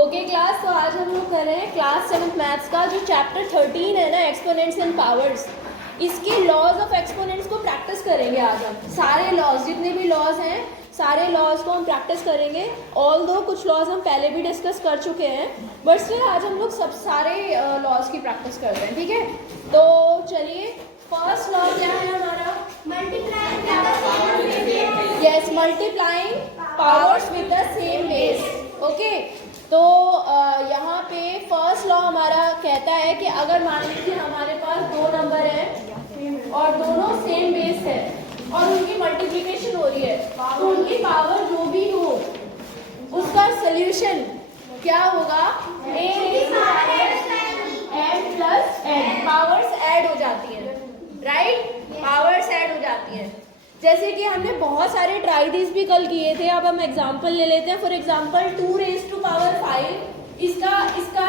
Okay class, तो आज हम लोग कर रहे हैं क्लास 7th मैथ्स का जो चैप्टर 13 है ना, एक्सपोनेंट्स एंड पावर्स। इसके लॉज ऑफ एक्सपोनेंट्स को प्रैक्टिस करेंगे आज हम। सारे लॉज, जितने भी लॉज हैं, सारे लॉज को हम प्रैक्टिस करेंगे। ऑल दो कुछ लॉज हम पहले भी डिस्कस कर चुके हैं, बट स्टिल आज हम लोग सब सारे लॉज की प्रैक्टिस करते हैं, ठीक है। तो चलिए, फर्स्ट लॉ क्या है हमारा? Yes, multiplying powers with the same base. Okay, तो यहाँ पे फर्स्ट लॉ हमारा कहता है कि अगर मान लीजिए हमारे पास दो नंबर हैं और दोनों सेम बेस है और उनकी मल्टीप्लिकेशन हो रही है, तो उनकी पावर जो भी हो उसका सोल्यूशन क्या होगा? n plus n। Powers add हो जाती हैं, राइट? पावर्स ऐड हो जाती हैं। जैसे कि हमने बहुत सारे ट्राइडीज भी कल किए थे। अब हम एग्जांपल ले लेते हैं। For example 2 raised to power 5, इसका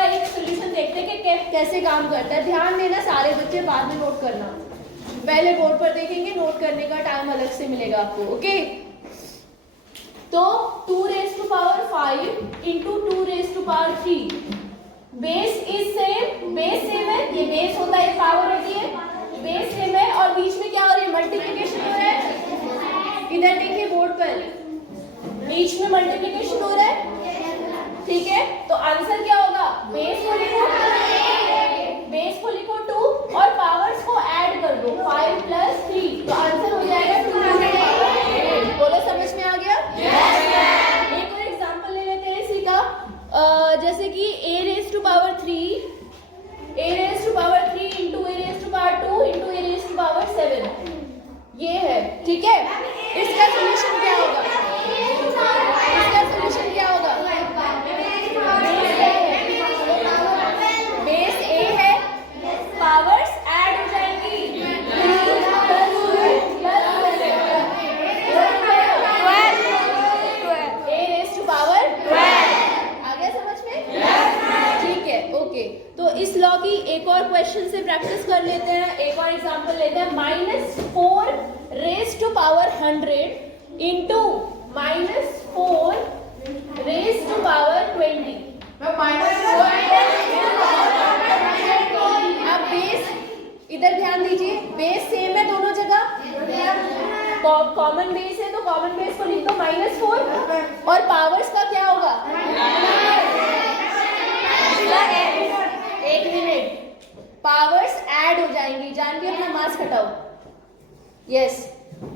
एक सोल्यूशन देखते हैं कि कैसे काम करता है। ध्यान देना सारे बच्चे, बाद में नोट करना। पहले बोर्ड पर देखेंगे, नोट करने का टाइम अलग से मिलेगा आपको। ओके, तो 2 raised to power 5 into 2 raised to power 3। Base is same, base same है, ये बेस होता है, पावर होती है, बेस सेम है, और बीच में क्या हो रही है? मल्टीप्लिकेशन हो रहा है। इधर देखिए बोर्ड पर, बीच में मल्टीप्लिकेशन हो रहा है, ठीक है। तो आंसर क्या होगा? बेस को लिखो 2 और पावर्स को ऐड कर दो, 5 प्लस 3, तो आंसर हो जाएगा 2। बोलो, समझ में आ गया? एक और एग्जांपल ले लेते हैं इसी का। जैसे कि a raised to power 3 into a raised to power 2 into a raised to power 7, ये है, ठीक है। इसका सॉल्यूशन क्या होगा? बेस a है, पावर्स ऐड हो जाएंगी, a raised to power 12। आ गया समझ में? ठीक है, ओके। तो इस लॉ की एक और क्वेश्चन से प्रैक्टिस कर लेते हैं। एक और एग्जांपल लेते हैं। -4 raised to power 100 into -4 raised to power 20। अब बेस, इधर ध्यान दीजिए, बेस सेम है दोनों जगह, कॉमन बेस है, तो कॉमन बेस को लिख दो -4, और पावर्स का क्या होगा? एक मिनट, पावर्स ऐड हो जाएंगी। जान के अपना मास्क हटाओ। यस,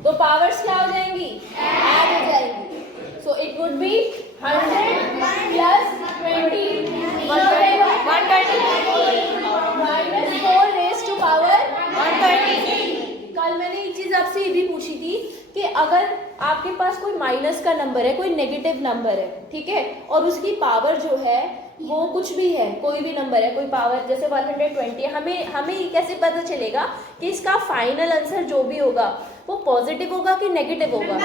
तो पावर्स क्या हो जाएंगी? ऐड हो जाएंगी। सो it would B 100 plus 20 -4 raised to power 130। कल मैंने एक चीज आपसे ये भी पूछी थी कि अगर आपके पास कोई माइनस का नंबर है, कोई नेगेटिव नंबर है, ठीक है, और उसकी पावर जो है वो कुछ भी है, कोई भी नंबर है, कोई पावर जैसे 120 है, हमें कैसे पता चलेगा कि इसका फाइनल आंसर जो भी होगा वो पॉजिटिव होगा कि नेगेटिव होगा?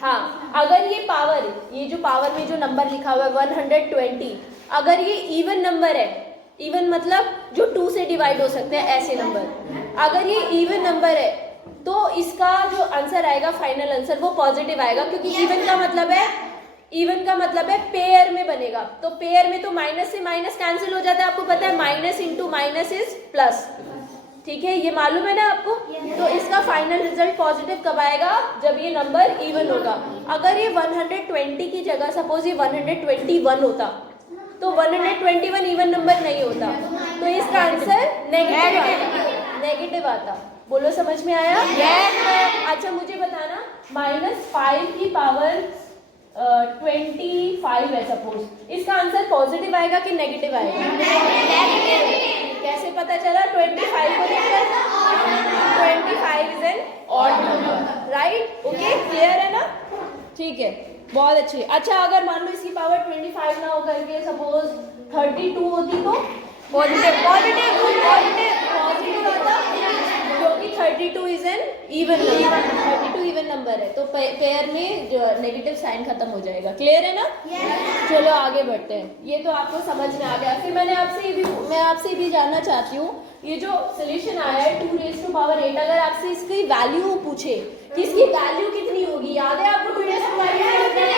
हाँ, अगर ये जो पावर में जो नंबर लिखा हुआ है 120, अगर ये इवन नंबर है, इवन मतलब जो 2 से डिवाइड हो सकते हैं, ऐसे नंबर, अगर ये इवन नंबर है तो इसका जो आंसर आएगा, फाइनल आंसर, वो पॉजिटिव आएगा, क्योंकि इवन का मतलब है पेयर में बनेगा। तो पेयर में तो माइनस से माइनस कैंसिल हो जाता है, आपको पता है, minus into minus is plus, ठीक है, ये मालूम है ना आपको। तो इसका फाइनल रिजल्ट पॉजिटिव कब आएगा? जब ये नंबर इवन होगा। अगर ये 120 की जगह सपोज ये 121 होता, तो 121 इवन नंबर नहीं होता, तो इसका आंसर नेगेटिव आता। बोलो, समझ में आया? अच्छा, मुझे बताना, -5 की पावर 25 है सपोज, इसका आंसर पॉजिटिव आएगा कि नेगेटिव आएगा? कैसे पता चला? 25 को देखकर 25 is an odd number, right? Okay, clear है ना? ठीक है, बहुत अच्छी। अच्छा, अगर मान लो इसकी पावर 25 ना हो करके सपोज 32 होती तो पॉजिटिव आता, क्योंकि 32 is an even number, 32 even number है, तो पेयर में जो नेगेटिव साइन खत्म हो जाएगा। क्लियर है ना? चलो आगे बढ़ते हैं। ये तो आपको समझ में आ गया। फिर मैं आपसे भी जानना चाहती हूँ, ये जो सोल्यूशन आया है 2 raised to power 8, आपसे इसकी वैल्यू पूछे कि इसकी वैल्यू कितनी होगी, याद है आपको 2 raised to power 8?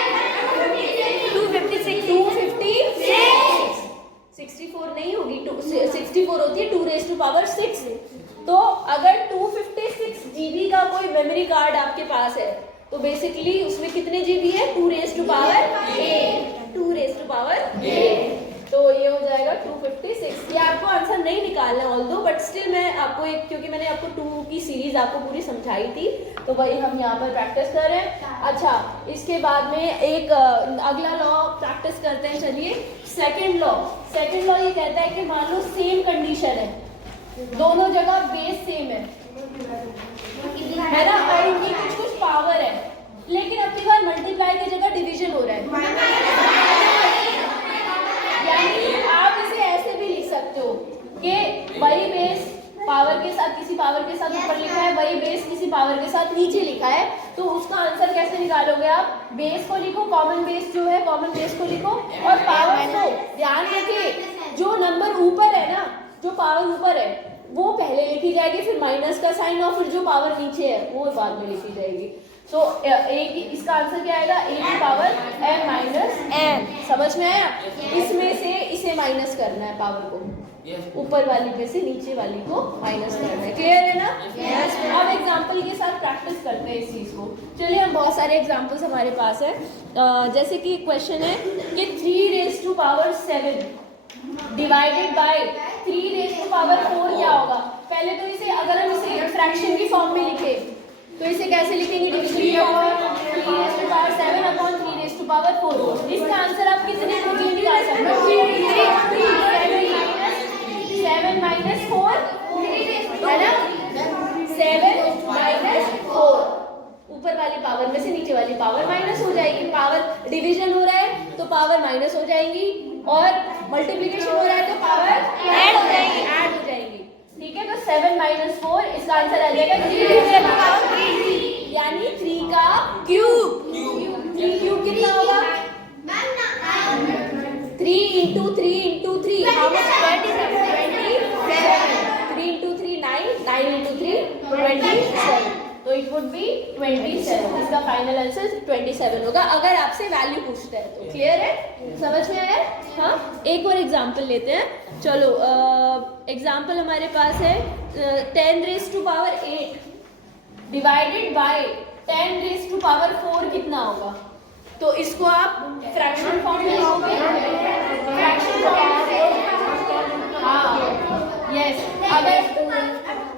बेसिकली उसमें कितने जीबी है, 2 raise to power 8, 2 raise to power 8। तो ये हो जाएगा 256। ये आपको आंसर नहीं निकालना ऑल्दो, बट स्टिल मैं आपको एक, क्योंकि मैंने आपको 2 की सीरीज आपको पूरी समझाई थी, तो वही हम यहाँ पर प्रैक्टिस कर रहे हैं। अच्छा, इसके बाद में एक अगला लॉ प्रैक्टिस करते हैं। चलिए, सेकंड लॉ ये कहता है कि मान लो सेम कंडीशन है, दोनों जगह बेस सेम है ना, और इनकी कुछ पावर है, लेकिन अब की बार मल्टीप्लाई की जगह डिवीजन हो रहा है। यानी आप इसे ऐसे भी लिख सकते हो कि वही बेस पावर के साथ, किसी पावर के साथ ऊपर लिखा है, वही बेस किसी पावर के साथ नीचे लिखा है, तो उसका आंसर कैसे निकालोगे आप? बेस को लिखो, कॉमन बेस जो है कॉमन बेस को लिखो, और पावर को ध्यान रखिए, जो नंबर ऊपर है ना, जो पावर ऊपर है वो पहले लिखी जाएगी, फिर माइनस का साइन, और फिर जो पावर नीचे है वो बाद में लिखी जाएगी। तो इसका आंसर क्या आएगा? a की पावर m माइनस n। समझ में आया? इसमें से इसे माइनस करना है, पावर को ऊपर वाली में से नीचे वाली को माइनस करना है। क्लियर है ना? yes। अब एग्जांपल के साथ प्रैक्टिस करते हैं इस चीज को। चलिए, हम बहुत सारे एग्जांपल्स हमारे पास है। जैसे कि क्वेश्चन है कि 3 raise to power 7 divided by 3 raise to power 4 क्या होगा? पहले तो इसे, अगर हम इसे फ्रैक्शन की फॉर्म में लिखे तो इसे कैसे लिखेंगे? Division 3 raise to power 7 upon 3 raise to power 4। इसका आंसर आप कितने इजीली निकाल सकते हो? 7 माइनस 4 है ना, 7 माइनस 4, ऊपर वाली पावर में से नीचे वाली पावर माइनस हो जाएगी। पावर डिवीजन हो रहा है तो पावर माइनस हो जाएंगी, और मल्टीप्लिकेशन हो रहा है तो पावर ऐड हो जाएगी। ठीक है, तो 7 माइनस 4, इसका आंसर आ जाएगा 3, यानी 3 का क्यूब। 3 क्यूब कितना होगा? 3 into 3 into 3 how much? 27। 3 into 3 9, 9 into 3 27, तो इट वुड बी 27। इसका फाइनल आंसर 27 होगा, अगर आपसे वैल्यू पूछता है तो। क्लियर है? समझ में आया? हाँ, एक और एग्जांपल लेते हैं। चलो, एग्जांपल हमारे पास है 10 raise to power 8 divided by 10 raise to power 4 कितना होगा? तो इसको आप फ्रैक्शन फॉर्म में लिखोगे। फ्रैक्शन फॉर्म, हाँ, यस।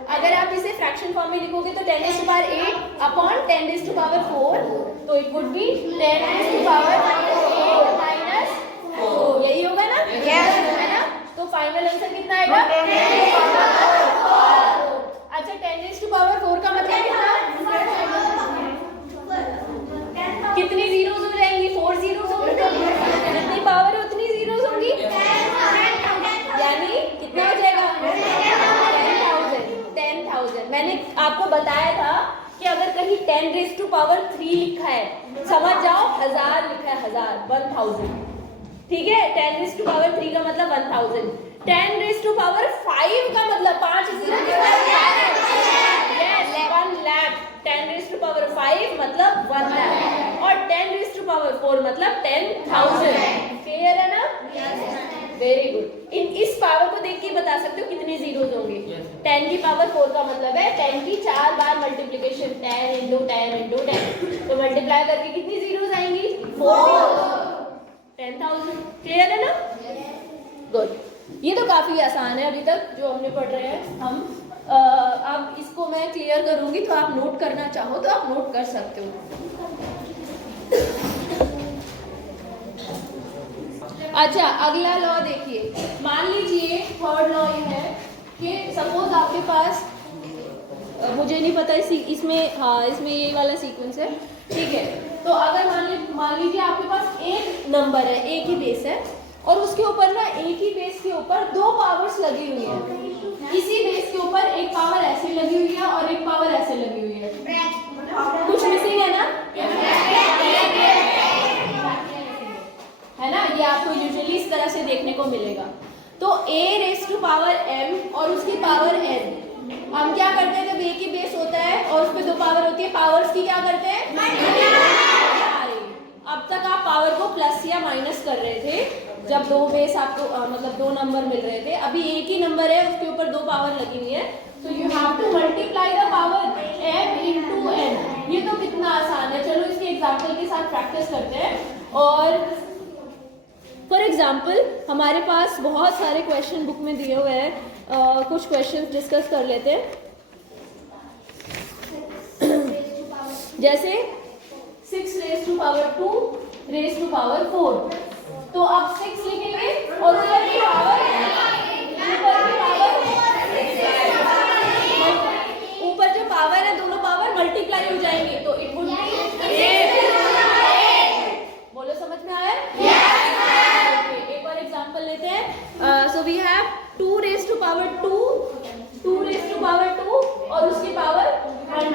अगर आप इसे फ्रैक्शन फॉर्म में लिखोगे तो 10 raise to power 8 upon 10 raise to power 4, तो it would be 10 raise to power 8 minus 4। यही होगा ना? यस, है ना? तो फाइनल आंसर कितना आएगा? 10 रेज़ टू पावर 4। अच्छा, 10 रेज़ टू पावर 4 का मतलब कितना? कितनी जीरोस हो जाएंगी? 4 जीरोस होंगी, जितनी पावर है उतनी जीरोस होंगी, यानी कितना हो जाएगा? 10,000। मैंने आपको बताया था कि अगर कहीं 10 रेज़ टू पावर 3 लिखा है, समझ जाओ 1000 लिखा है, 1000। ठीक है, 10 रेज़ टू पावर 3 का मतलब 1000। 10 रेज़ टू पावर 5 का मतलब 5 zero, yes, 1 lakh. 10 raise to power 5 मतलब 1 लाख, और 10 रेज़ टू पावर 4 मतलब 10,000। क्लियर है ना? Very good. इस पावर को देख के बता सकते हो कितने जीरोस होंगे। 10 की पावर 4 का मतलब है 10 की 4 बार मल्टीप्लिकेशन, 10 इंटू 10 इंटू 10, तो मल्टीप्लाई करके कितनी जीरोस आएंगी? 4, 10,000। क्लियर है ना? गुड। ये तो काफी आसान है अभी तक जो हमने पढ़ रहे हैं हम। अब इसको मैं क्लियर करूंगी, तो आप नोट करना चाहो तो आप नोट कर सकते हो। अच्छा, अगला लॉ देखिए। मान लीजिए थर्ड लॉ ये है कि सपोज आपके पास, मुझे नहीं पता इसमें, हाँ, इसमें ये वाला सीक्वेंस है। ठीक है, तो अगर मान लीजिए आपके पास एक नंबर है, एक ही बेस है, और उसके ऊपर ना एक ही बेस के ऊपर 2 पावर्स लगी हुई है। इसी बेस के ऊपर एक पावर ऐसे लगी हुई है और एक पावर ऐसे लगी हुई है। कुछ मिसिंग है ना? है ना? ये आपको यूजुअली इस तरह से देखने को मिलेगा। तो a raise to power m और उसकी पावर n, हम क्या करते हैं जब एक ही बेस होता है और उस पे 2 पावर होती है, पावर्स की क्या करते हैं? अब तक आप पावर को आपको प्लस या माइनस कर रहे थे जब दो बेस आपको मतलब दो नंबर मिल रहे थे। अभी एक ही नंबर है, उसके ऊपर दो पावर लगी हुई है, तो you have to multiply the power m into n। ये तो कितना आसान है। चलो इसके एग्जाम्पल के साथ प्रैक्टिस करते हैं। और फॉर एग्जाम्पल हमारे पास बहुत सारे क्वेश्चन बुक में दिए हुए हैं, कुछ क्वेश्चन डिस्कस कर लेते हैं। जैसे 6 raise to power 2 raise to power 4, तो अब 6 लिखेंगे और ऊपर की पावर ऊपर जो पावर है दोनों पावर मल्टीप्लाई हो जाएंगे, तो इट वुड बी 8। बोलो समझ में आया? एक और एग्जांपल लेते हैं। So we have 2 raise to power 2 raise to power 2 और उसकी power 100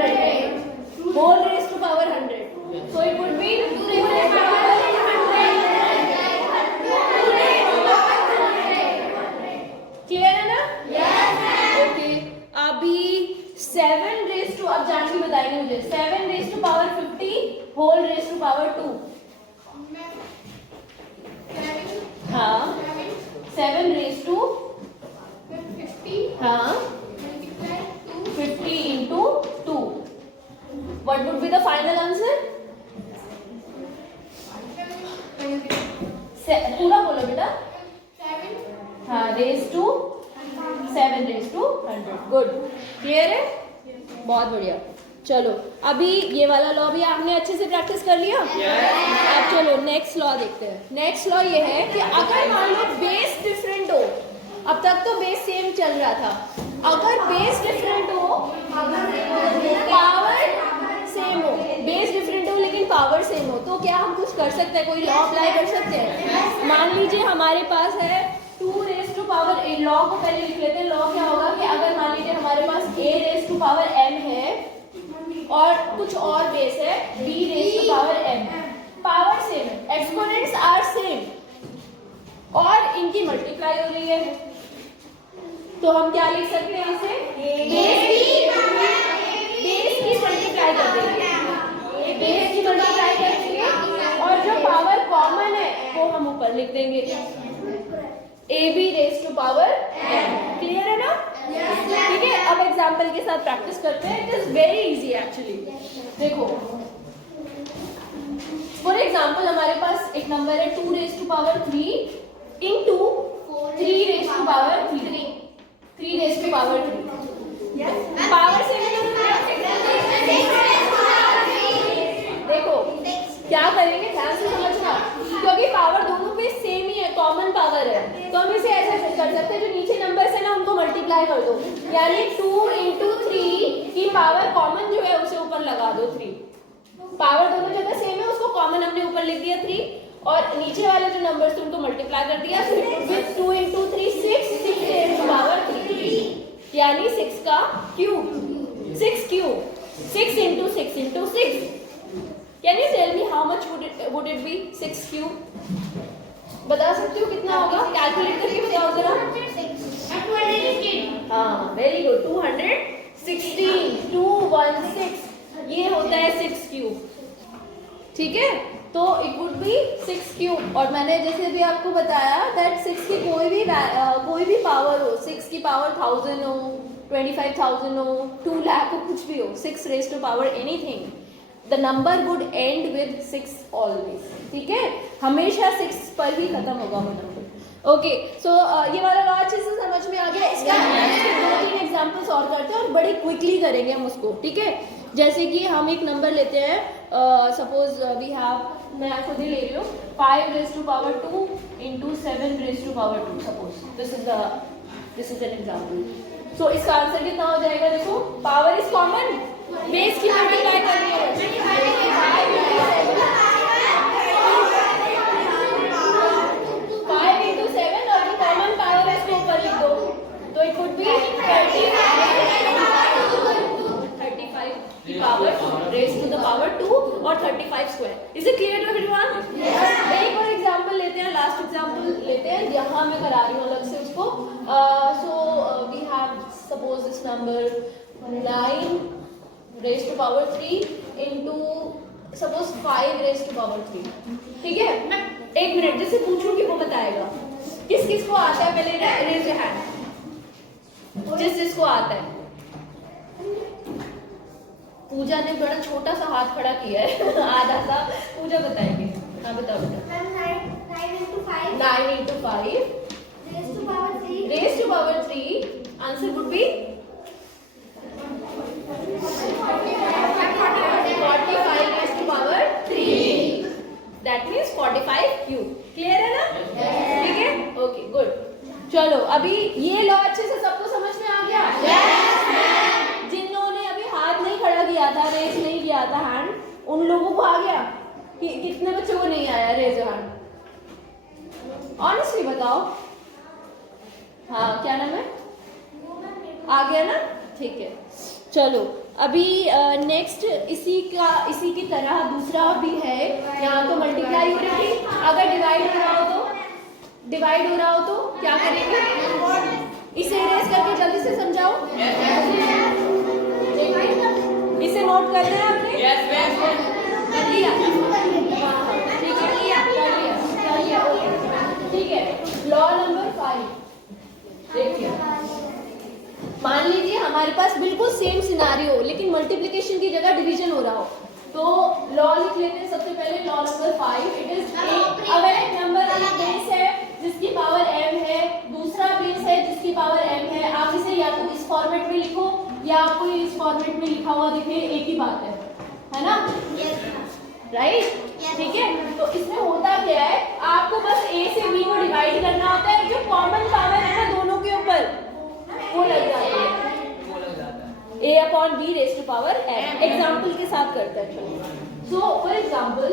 whole raise to power 100, so it would be 2 raise to power 100। Clear है ना? ओके, अभी 7 रेज टू, अब जानवी बताएंगे मुझे, 7 raise to power 50 whole raise to power 2। हाँ, 7 raise to 50, हाँ 50 into 2, what would be the final answer? पूरा बोलो बेटा। हाँ, raise to 7 raise to 100। Good, clear है? बहुत बढ़िया। चलो अभी ये वाला लॉ भी आपने अच्छे से प्रैक्टिस कर लिया। अब चलो नेक्स्ट लॉ देखते हैं। नेक्स्ट लॉ ये है कि अगर मान लो बेस डिफरेंट हो, अब तक तो बेस सेम चल रहा था, अगर बेस डिफरेंट हो पावर सेम हो, बेस डिफरेंट हो लेकिन पावर सेम हो, तो क्या हम कुछ कर सकते हैं, कोई लॉ अप्लाई कर सकते हैं? मान लीजिए हमारे पास है 2 raise to power a, law को पहले लिख लेते हैं। लॉ क्या होगा कि अगर मान लीजिए हमारे पास a raise to power m है और कुछ और बेस है b raise to power m, power same है, एक्सपोनेंट्स आर सेम और इनकी मल्टीप्लाई हो रही है, तो हम क्या लिख सकते हैं इसे? बेस की मल्टीप्लाई कर देंगे, बेस की मल्टीप्लाई कर देंगे और जो पावर कॉमन है वो हम ऊपर लिख देंगे, ab raise to power m। Clear है ना? ठीक है, अब एग्जांपल के साथ प्रैक्टिस करते हैं। It is very easy actually. देखो फॉर एग्जांपल हमारे पास एक नंबर है 2 raise to power 3 into 3 raise to power 3 raise to power 3, power से देखो क्या करेंगे, ध्यान से समझना, क्योंकि पावर दोनों पे सेम ही है, कॉमन पावर है, तो हम इसे ऐसा कर सकते हैं, जो नीचे नंबर्स है ना उनको मल्टीप्लाई कर दो, यानी 2 into 3 की पावर कॉमन जो है उसे ऊपर लगा दो 3, पावर दोनों जगह सेम है, उसको कॉमन हमने ऊपर लिख दिया 3 और नीचे वाले जो नंबर्स थे उनको मल्टीप्लाई कर दिया, with 2 into 3 6 raise to power 3, यानी 6 का cube, 6 cube, 6 into 6 into 6। Can you tell me how much would it be? 6 cube बता सकते हो कितना होगा? कैलकुलेट करके बताओ जरा। हाँ, वेरी गुड, 216, 216 ये होता है 6 क्यूब। ठीक है, तो इट वुड बी 6 क्यूब। और मैंने जैसे भी आपको बताया दैट 6 की कोई भी पावर हो, 6 की पावर 1000 हो, 25,000 हो, 2 लाख हो, कुछ भी हो, 6 raise to power anything, the number would end with 6 always. ठीक है, हमेशा 6 पर ही खत्म होगा वो नंबर। ओके, सो ये वाला लॉ अच्छे से समझ में आ गया। इसका 2-3 एग्जांपल्स और करते हैं और बड़ी क्विकली करेंगे हम उसको। ठीक है, जैसे कि हम एक नंबर लेते हैं, सपोज वी हैव, मैं खुद ही ले रही हूँ, 5 raise to power 2 into 7 raise to power 2, suppose this is an example. So इसका आंसर कितना हो जाएगा? देखो, पावर इज कॉमन, बेस की मल्टीप्लाई करनी है, 5 into 7 और कॉमन पावर इसके ऊपर लिख दो, तो इट वुड बी 35 की power raise to the power 2 और 35 square. Is it clear to everyone? एक और एग्जांपल लेते हैं, लास्ट एग्जांपल लेते हैं, यहाँ मैं करा रही हूँ अलग से उसको। So we have suppose this number 9 raise to power 3 into suppose 5 raise to power 3। ठीक है, एक मिनट, जिससे पूछूंगी वो बताएगा। किस किस को आता है पहले रेज योर हैंड, जिस जिसको आता है। पूजा ने बड़ा छोटा सा हाथ खड़ा किया है आधा सा। पूजा बताएंगे। हाँ बताओ बेटा। 9 into 5. 9 into 5 Raised to power 3. raised to power 3. Answer would be 45 raised to power 3. That means 45 cube. Clear है ना? ठीक है? Okay, good. चलो अभी ये लॉ अच्छे से सबको समझ में आ गया? जिन्होंने अभी हाथ नहीं खड़ा किया था, रेज नहीं किया था हैंड, उन लोगों को आ गया? कि कितने बच्चों को नहीं आया रेज हैंड? ऑनेस्टली बताओ। हाँ क्या नाम है? आ गया ना? ठीक है। चलो अभी नेक्स्ट इसी की तरह दूसरा भी है। यहाँ तो मल्टीप्लाई हो रही थी, अगर डिवाइड हो रहा हो तो क्या करेंगे? इसे इरेज करके जल्दी से समझाओ। इसे नोट करना है आपने? कर लिया? ठीक है, कर लिया, ओके ठीक है। लॉ नंबर 5 देखिए, मान लीजिए हमारे पास बिल्कुल सेम सिनारियो हो, लेकिन मल्टीप्लिकेशन की जगह डिवीजन हो रहा हो, तो लॉ लिख लेते हैं। सबसे पहले लॉ नंबर 5, इट इज अगर एक नंबर एक बेस है जिसकी पावर m है, दूसरा बेस है जिसकी पावर m है, आप इसे या तो इस फॉर्मेट में लिखो या आपको इस फॉर्मेट में लिखा हुआ दिखे, एक ही बात है ना? राइट ठीक है। तो इसमें होता क्या है, आपको बस a से b को डिवाइड करना होता है, जो कॉमन पावर है ना दोनों के ऊपर वो लग जाती है, a/b raise to power m। Example के साथ करते हैं। सो फॉर एग्जांपल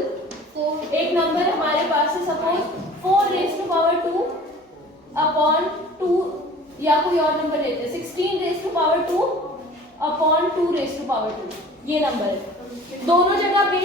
एक नंबर हमारे पास है, सपोज 4 रेज़ टू पावर 2/2, या कोई और नंबर लेते हैं 16 raise to power 2/2 raise to power 2। ये नंबर है, दोनों जगह बेस